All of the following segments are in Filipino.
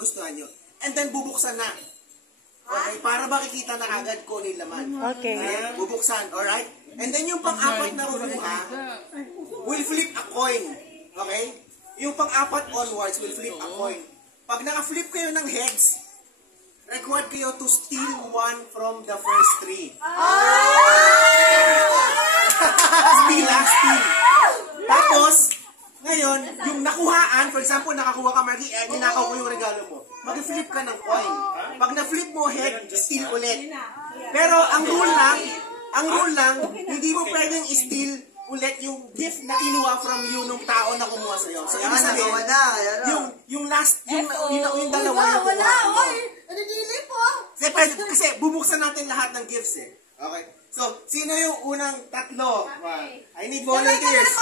magustuhan nyo. And then bubuksan na. Okay? Para makikita na agad kung ano yung laman. Okay. Bubuksan, alright? And then yung pang-apat na kumuha, will flip a coin. Okay? Yung pang-apat onwards will flip a coin. Pag naka-flip kayo ng heads, required kayo to steal one from the first three. Steal. Tapos, ngayon, yung nakuhaan, for example, nakakuha ka, Margie, ninakaw ko yung regalo mo. Mag-flip ka ng coin. Pag na-flip mo head, steal ulit. Pero ang rule lang, hindi mo pwedeng i-steal ulit yung gift na kinuha from you nung tao na kumuha sa'yo. So, ibig sabihin, yung last, yung dalawa yung kuha. Nanginili po. Kasi bubuksan natin lahat ng gifts eh. Okay? So, sino yung unang tatlo? I need volunteers.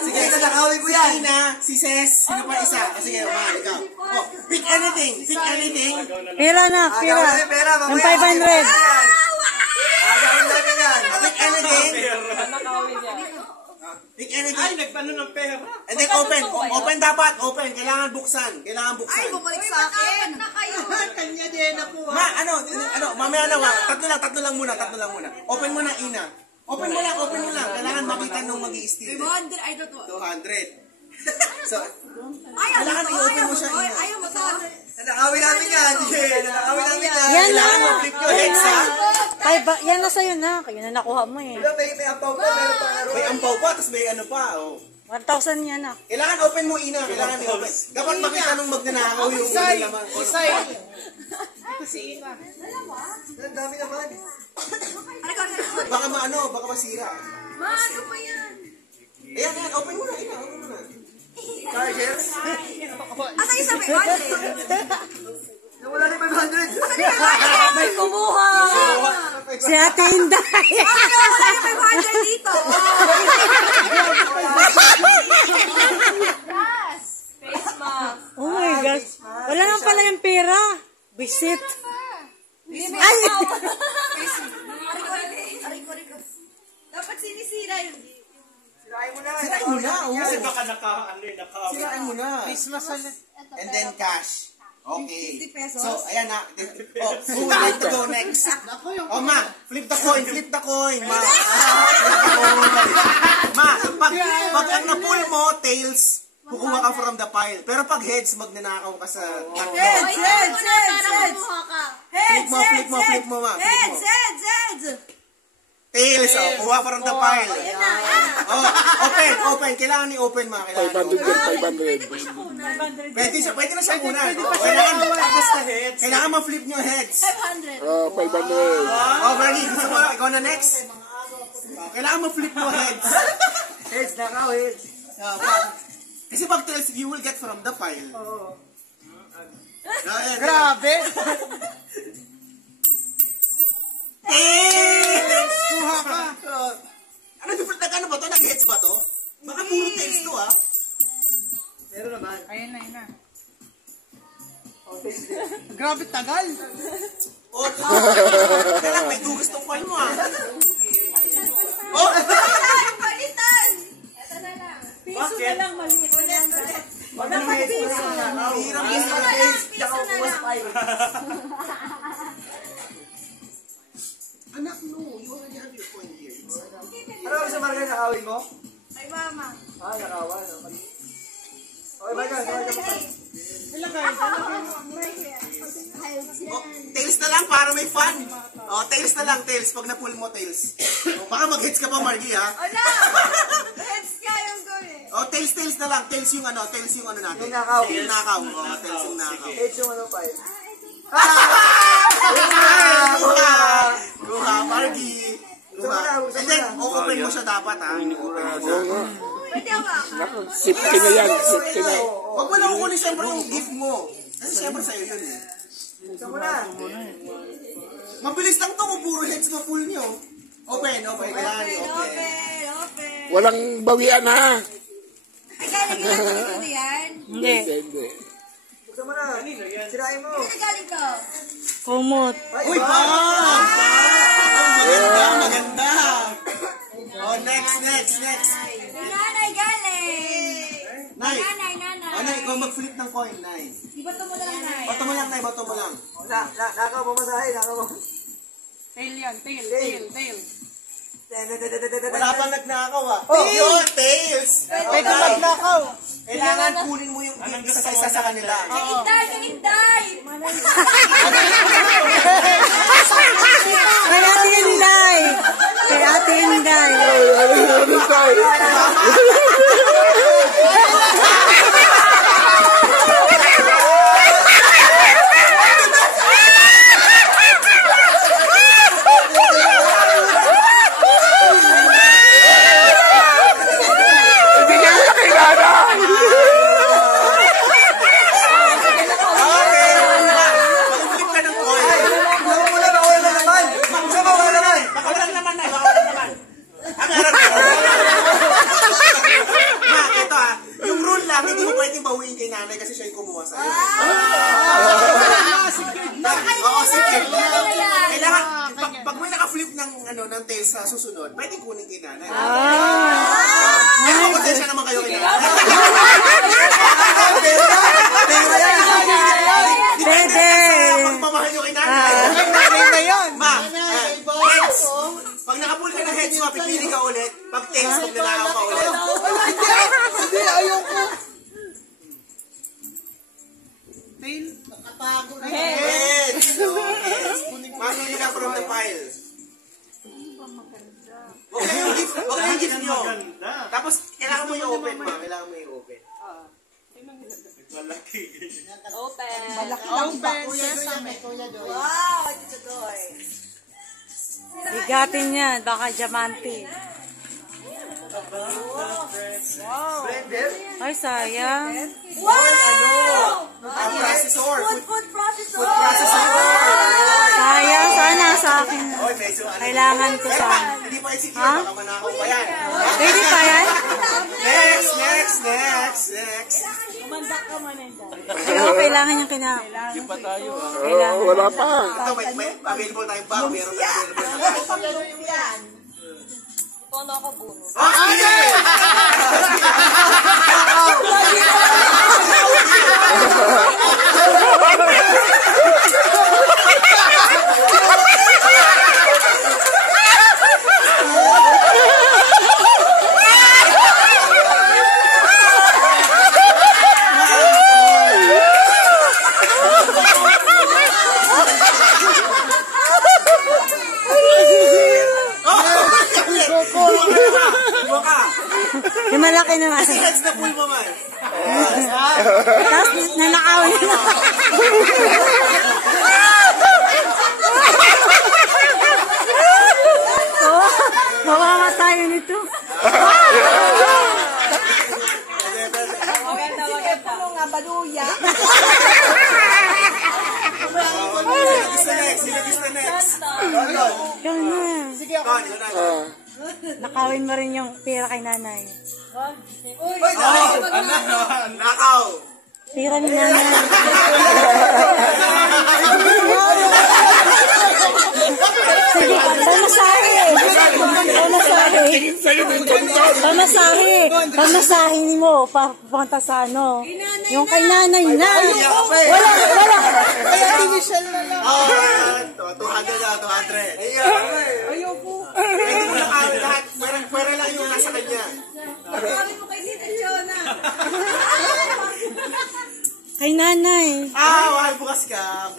Sige, nakawin ko yan. Si Ina, si Ses, sino pa isa? Sige, ikaw. Oh, pick anything. Pera na, pera. Ng 500. Pick anything. Pick anything. Ay, nagpano ng pera. And then open dapat. Kailangan buksan. Ay, bumalik sa akin. Kanya din ako. Mamaya na, tatlo lang muna. Open mo na, Ina. Open mo lang. Kailangan makita nung mag-i-steal. 200, I don't know. 200. So, kailangan i-open mo siya, Ina. Ayaw mo to. Nanakawin namin yan. Yan na. Kailangan mag-flip yung heads, ha? Yan na sa'yo na. Kaya na nakuha mo eh. May ampaw pa, meron pang araw. May ampaw pa, tapos may ano pa, oh. 1,000 yan na. Kailangan open mo, Ina. Kailangan i-open. Dapat makita nung magnanakaw yung laman. Ito si Ina. Ang dami naman. Baka masira. Ano pa yan? Ayan, open mo na, Ina. Chargers? Asa isa may 100? Nawala na 500. May kumuha. Si Ate Inday. Wala na may 100 dito. Face mask. Oh my gosh. Wala naman pala yung pera. Visit. Ay! Ariko. Dapat sinisira yun. Sirain mo na. Kasi baka sirain mo na. Christmas na. And then cash. Okay. 50 pesos. So, ayan na. Who would like to go next? Oh, Ma, flip the coin. Ma, flip the coin. Ma, pag ang na-pull mo, tails, kukuha ka from the pile. Pero pag heads, magnanakaw ka sa tatlo. Heads. Flip mo, Ma. Heads. Tails, kuha from the pile. Open. Kailangan i-open, Ma. 500 yan, 500. Pwede na siya muna. Kailangan ma-flip nyo heads. 500. 500. Bernie, gusto mo? Ikaw na next? Kailangan ma-flip mo heads. Heads na ka, heads. Kasi pag tails, you will get from the pile. Grabe. Tails! Kuha ka. Ano ba to? Nag-heads ba to? Baka puro tails to, ha? Meron naman. Ayun na. Grabe tagal. Kailangan may dugas tong coin mo, ha? Palitan. Ito na lang. Piso na lang, Ulit. Dapat piso. Piso na lang. Anak, no. You already have your coin here. Ano ba sa Marga nakawin mo? Ay, mama. Nakawan. Okay, Marga. Tails na lang para may fun. Tails na lang, tails. Pag na-pull mo, tails. Baka mag-hits ka pa, Margie, ha? Ala! Heads ka yung gawin. Tails na lang. Tails yung ano natin. Yung nakaw. Yung nakaw. Tails yung nakaw. Heads yung ano pa eh. Kuha, Margie. And then, open mo siya dapat, ha? Open mo siya. Pwede ako. Safety na yan, safety na. Huwag mo lang kukunin siyempre yung gift mo. Kasi siyempre sa'yo yun, eh. Ito mo na. Mabilis lang to kung puro heads mo pull nyo. Open. Kailangan open. Walang bawian ha. Ay, galing ka lang dito yan. Hindi. Buksan mo na. Sirain mo. Saan galing ka? Kumot. Uy, ba? Maganda. Next. Nanay galing. Nay. Nanay. Nay, Ikaw mag-flip ng coin, Nay. Ibato mo lang na. Bato mo lang, Nay. Bato mo lang. Nakaw mo masahe, nakaw mo. Tail yan, tail. Wala pa nagnakaw ah. Oh, yun, tails. May nagnakaw. Kailangan kunin mo yung isa sa isa sa kanila. Hinday! Hinday! Kay Ate Inday. Kay Ate Inday. Mag-flip ka ng coin. Wala naman. Siya ba wala naman? Baka walang naman, Nay. Baka walang naman. Ang harap ko. Ma, ito ah. Yung rule lang, hindi mo pwedeng bawiin kay nanay kasi siya yung kumuha sa'yo. Oo, sige. Kailangan, pag may naka-flip ng tails sa susunod, pwedeng kunin kay nanay. Pero konsensya naman kayo kay nanay. Dede. Pagmamahal nyo kay nanay. Nanay na yun. Ma, heads. Pag nakapull ka ng heads mo, pipili ka ulit. Pag tails, pag nalakaw ka ulit. Hindi, ayoko. Heads! Mamili ka from the pile. Huwag kayong gift nyo. Tapos, kailangan mo yung open, ma. Kailangan mo yung open. Wow! Ito doy. Bigatin yan. Baka diamante. Ay, sayang. Wow! Processor. Food processor! Food processor. Sayang. Sana sa akin. Oy, medyo ano. Kailangan ko Pero sana. hindi pa insecure. Baka manakaw pa yan. Pwede pa yan? Next. Ayoko, kailangan yung kailangan. Wala pa. Ito, may available tayong bag. Meron na available na bag. Tono ako bonus. Yung malaki naman. Kasi heads na full mo man. Tapos nanakawin na. Mawamatay nito. Ano nga, baluya? Sino gusto next? Ganyan. Con, yun na. Nakawin mo rin yung pera kay nanay. Nakaw. Pera ni nanay. Sige, pamasahe. Pamasahin mo. Papunta sa ano. Yung kay nanay na. Wala. Kaya division na lang. 200 na, 200. Ayoko. Hindi mo nakawin lahat. Pwera lang yung nasa kanya. Sabi mo kay Tita Chona. Kay nanay. Wahal, bukas ka.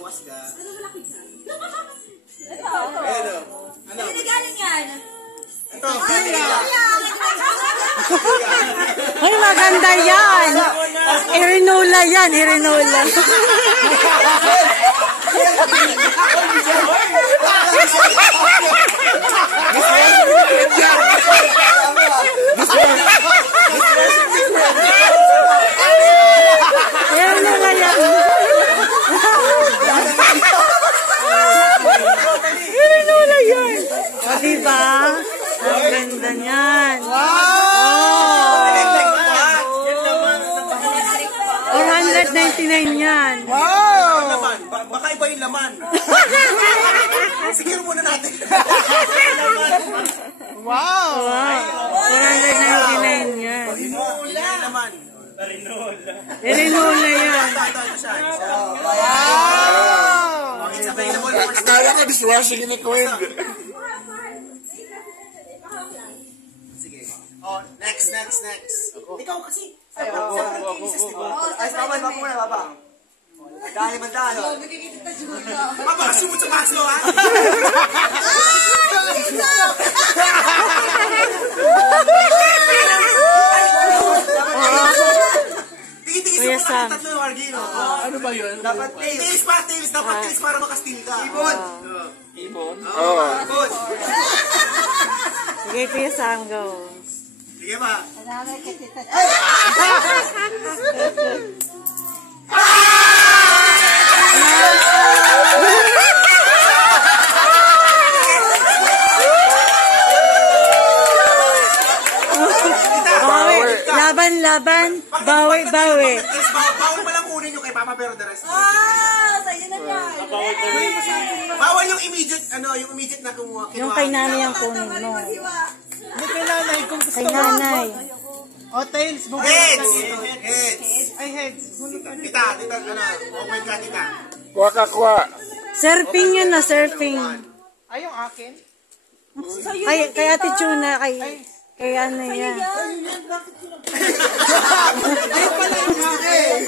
Ano? Ano galing yan? Ito. Ay, maganda yan. Irinola yan, irinola. Irinola yan. Irinola yan. O, diba? Ang ganda niyan. Wow! 499 yan. Ano naman? Baka iba yung laman. Siguro muna natin. Wow. Wow! 499 yan. Iba yung laman. Erinola yan. Ito siya. It's available. Akala ko dishwashing ni Queen. Sige. Oh, next. Ikaw kasi. Separate cases, di ba? Ay, tama muna, baba. Dahil man tayo. Papa, sumut sa Maslow, ha? Kuya Sam. Ano ba yun? Dapat tails. Tails. Dapat tails para makastil ka. Ibon. Oo. Ibon. Sige, Kuya Sam, go. Sige ba? Laban. Bawi. Yes, bawal pa lang kunin yung kay Papa pero the rest. Sa'yo na yan. Bawal yung immediate, yung immediate na kumuha. Yung kay nanay ang kunin mo. Maghiwa. Hindi kay nanay kung gusto Kay nanay. O, tails. Heads! Ay, heads. Tita, open ka, tita. Kuha. Surfing yun na, surfing. Ay, yung akin? Kay Ate Chuna, kay ano yan. Ay, pala yung akin!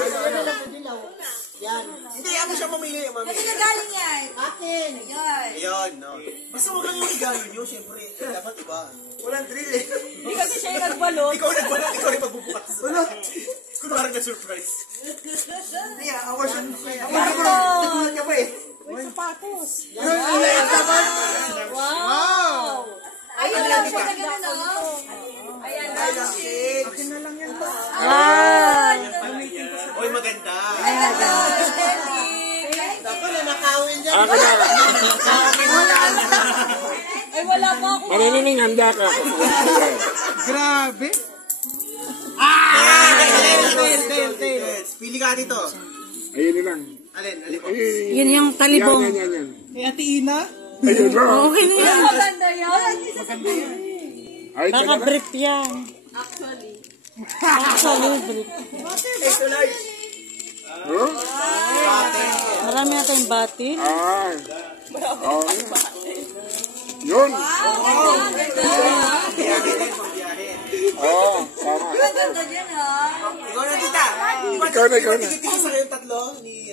Yan. Hindi, ako siya mamili. Kasi nagaling yan. Akin. Yan. Ayun, no. Basta huwag lang yung igalo nyo, syempre. Dapat iba. Walang drill eh. Hindi kasi siya yung nagbalot. Ikaw nagbalot, ikaw rin magbubukas. Balot! Kunwari na surprise. Hindi, ako siya. Nagulat ka pa eh. May sapatos. Wow! Ayun lang siya na gano'n, no? Ayan lang. Akin na lang yan ba? Wow! Uy, maganda. Dapat na nakawin niya. Ako na. Ay, wala pa ako. Maninining handa ka. Grabe. Tails. Pili ka dito. Ayun lang. Alin po. Yun yung talibong. Yan. Kay Ate Ina? Ayun na. Okay na yan. Maganda yan. Ay, Baka talaga. brief yan. Actually. Actually, brief. Ito large. Huh? Marami na tayong batil. Ay. Oh. Yun. Biyahe din, pagbiyahe. Oo, tama. Maganda dyan, ha? Ikaw na, tita. Ikaw na. Tingin sa kayong tatlo ni,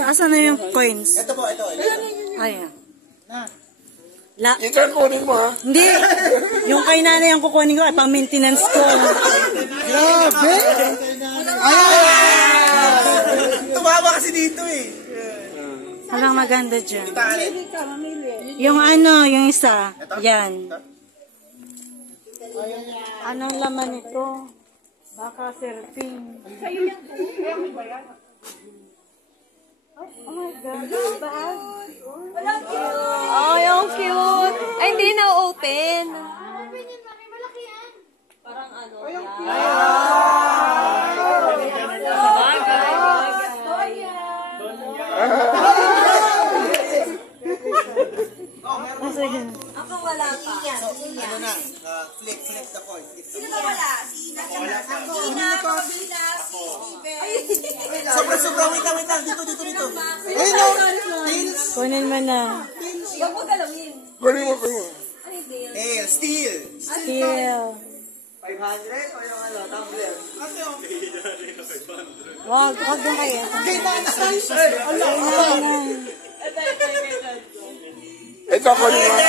Asan na yung coins? Ito po, ito. Ayan. Ikaw kunin mo ha. Hindi. Yung kay nanay ang kukunin ko ay pang maintenance ko. Grabe. Tumama kasi dito eh. Walang maganda dyan. Tita, alin? Yung yung isa. Yan. Anong laman ito? Baka surfing. Oh my God. Walang cute. Oh, yung cute. Ay, hindi na open. Parang ano, Ako wala pa. Ano na? Flip the coin. Sino ba wala? Si Ina. Ina, Pabina, si Steven. Sobra, wait lang. Dito. Ay, no. Tails. Kunin mo na. Huwag mo galawin. Kunin mo. Ano yung deal? Steel. Still. 500 o yung tumbler? Wag doon kayo. Ito kunin mo.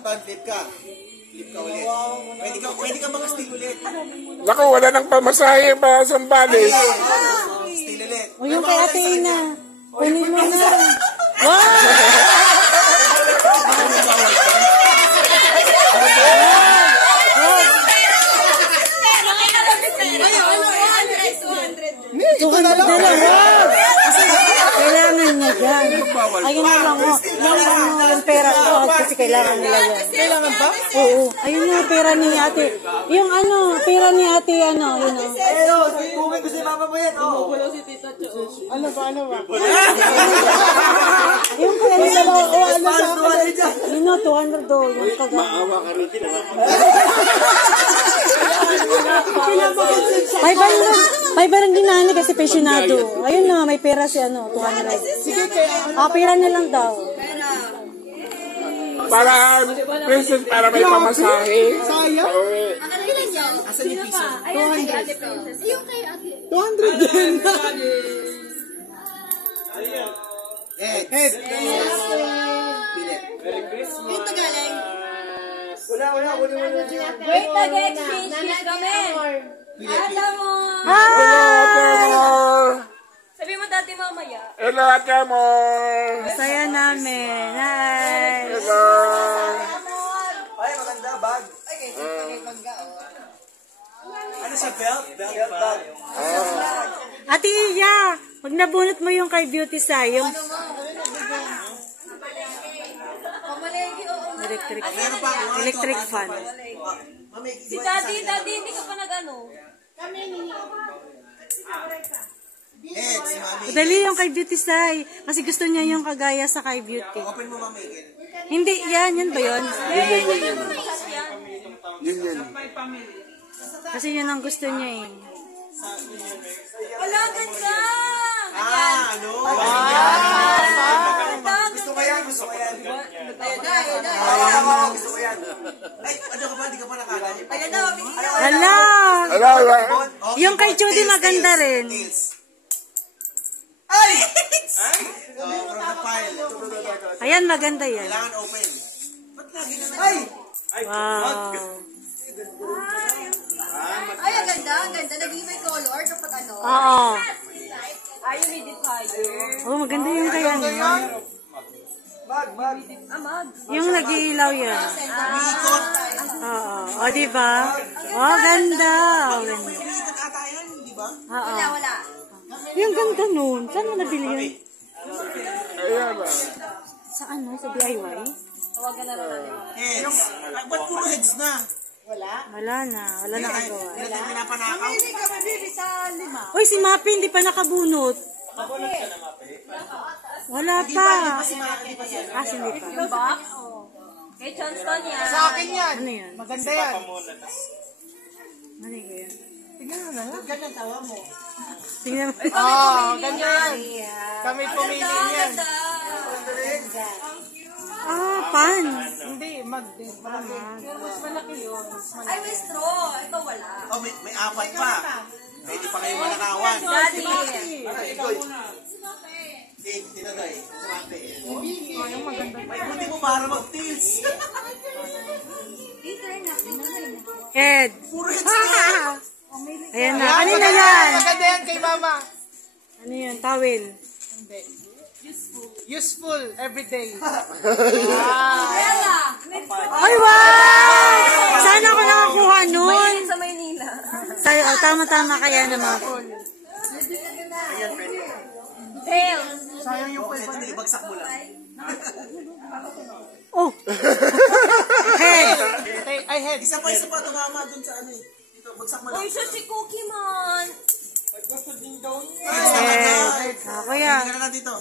Flip ka. Flip ka ulit. Pwede ka mga steel ulit. Naku, wala nang pamasahe pa sa Bales. Steel ulit. O yung kay Ate Ina. Kunin mo na. Wow! Tuhod na lang. Kasi kailangan niya dyan. Ayun na lang. Yung pera ko kasi kailangan nila yan. Kailangan ba? Oo. Ayun yung pera ni ate. Yung pera ni ate, yun o. Pero, kungin ko si mama mo yan. Oo. Ano ba? Yung kaya nila lang. O ano sa Paano akin. dyan? Yun o, 200 doon. Maawa ka rin. Kailangan 500 din nani kasi pensionado. Ayun na, may pera si ano, 200. Sige, kaya Pera niya lang daw. Para, princess, para may pamasahe. sayang. Pauwi. Asan yung piso? 200 din. Head. Pili. Wala. Wait, nag-exchange gift kami. Ata mo. Sabi mo dati mamaya. Hello, ate mo. Masaya namin. Hi. Hello. Ay, maganda, bag. Ano sa belt? Bag. Ate Iya, pag nabunot mo yung kay Beauty Sa, yung electric fan. Mami, Si Daddy, hindi ka pa nag-ano. Heads, mami. Dali yung kay Beauty Sa, kasi gusto niya yung kagaya sa kay Beauty. Open mo, mami. Hindi, yan ba yun? Yun. Kasi yun ang gusto niya eh. Wala, ganda! Ano? Ganda! Gusto ko yan. Gusto ko yan. Ay, ano ka ba? Hindi ka pa nakakain. Hala! Hello. Yung kay Judy maganda rin. Ay! From the pile. Ayan, maganda yan. Kailangan open. Ba't lagi na ay! Wow. Ay, ang ganda. Ang ganda. Naging may color kapag ano. Oo. Ay, humidifier. Oh, maganda yung kaya niya. Amag. Yung nag-iilaw yan. Umiikot. Oo. O, diba? Oh, ganda. Oh, ganda. Umiikot ata yan, di ba? Oo. Wala. Yung ganda nun. Saan mo nabili yun? Ayan. Sa ano? Sa DIY? Tawagan na lang natin. Heads. Ay, ba't puro heads na? Wala na. Wala na kagawa. Hindi natin pinapanakaw. Uy, si Mapi hindi pa nakabunot. Wala pa. Hindi pa siya. Ah, hindi pa. Yung box? Kay Johnston yan. Sa akin yan. Ano yan? Maganda yan. Ano yan? Ganyan tawa mo. Tingnan mo. Ganyan. Kami pumili yan. Ah, pan. Hindi, mag-din. Pero mas malaki yun. Ay, may straw. Ito wala. Oh, may apat pa. Pwede pa kayo manakawan. Daddy. Tinaday. May buti mo para mag-tails. Head. Puro heads na. Ayan na. Ano na yan? Maganda yan kay mama. Ano yan? Towel. Useful everyday. Bella. Ay, wow! Sana ako nakakuha nun. Sa Maynila. Sa'yo, oh, tama-tama kaya naman. Tail. Sayang yung Ito, ibagsak mo lang. Oh! Head. I had. Isa pa tumama dun sa ano eh. Dito, bagsak mo lang. Uy, siya si Cookie Man. Head. Ah, kuya. Hindi ka na dito.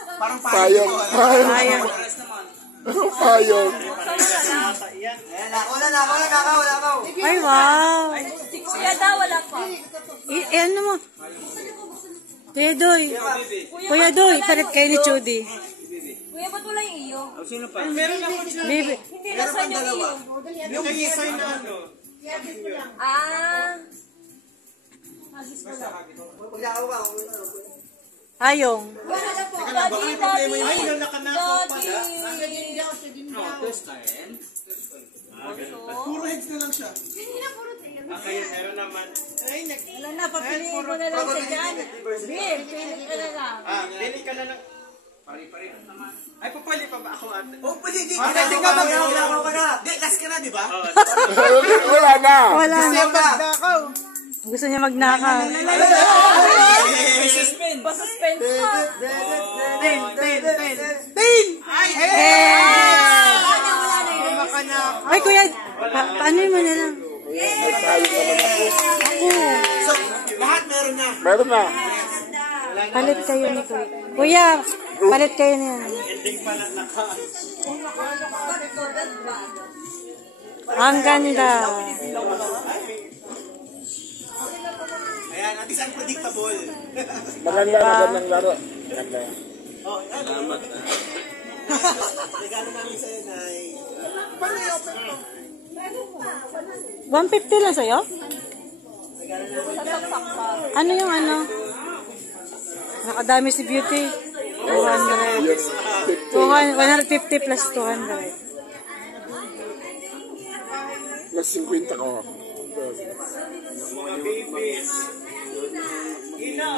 Parang Payong. Sayang. Payong. Ay, wow. Si Kuya daw, wala pa. Ano mo? Kuya Doy. Kuya Doy, palit kayo ni Chudi. Kuya, ba't wala yung iyo? Baby. Hindi nasan yung iyo. Yung isay na ano. Ah. Ayong. Daddy, daddy. Puro heads na lang siya. Wala na, papiliin mo na lang siya dyan. Bill, pili ka na lang. Dili ka na lang. Pari-pari naman. Ay, papali pa ba ako ate? Oh, pwede, di. Pwede ka mag-ginagawa ka na. Di, last ka na, di ba? Wala na. Wala na. Magdakaw. Gusto niya magnakaw. Pa-suspense pa. Ay, kuya. Paano mo na lang? So, lahat meron na. Meron na. Palit kayo ni Kuya. Kuya, palit kayo niya. Ang ganda. is unpredictable. Magandang laro. Maganda. Oh, salamat. Regalo namin sa'yo, Nay. 150 lang sa'yo? Ano yung ano? Nakadami si Beauty. 150 plus 200. Mas 50 ko. Mga babies. Ina,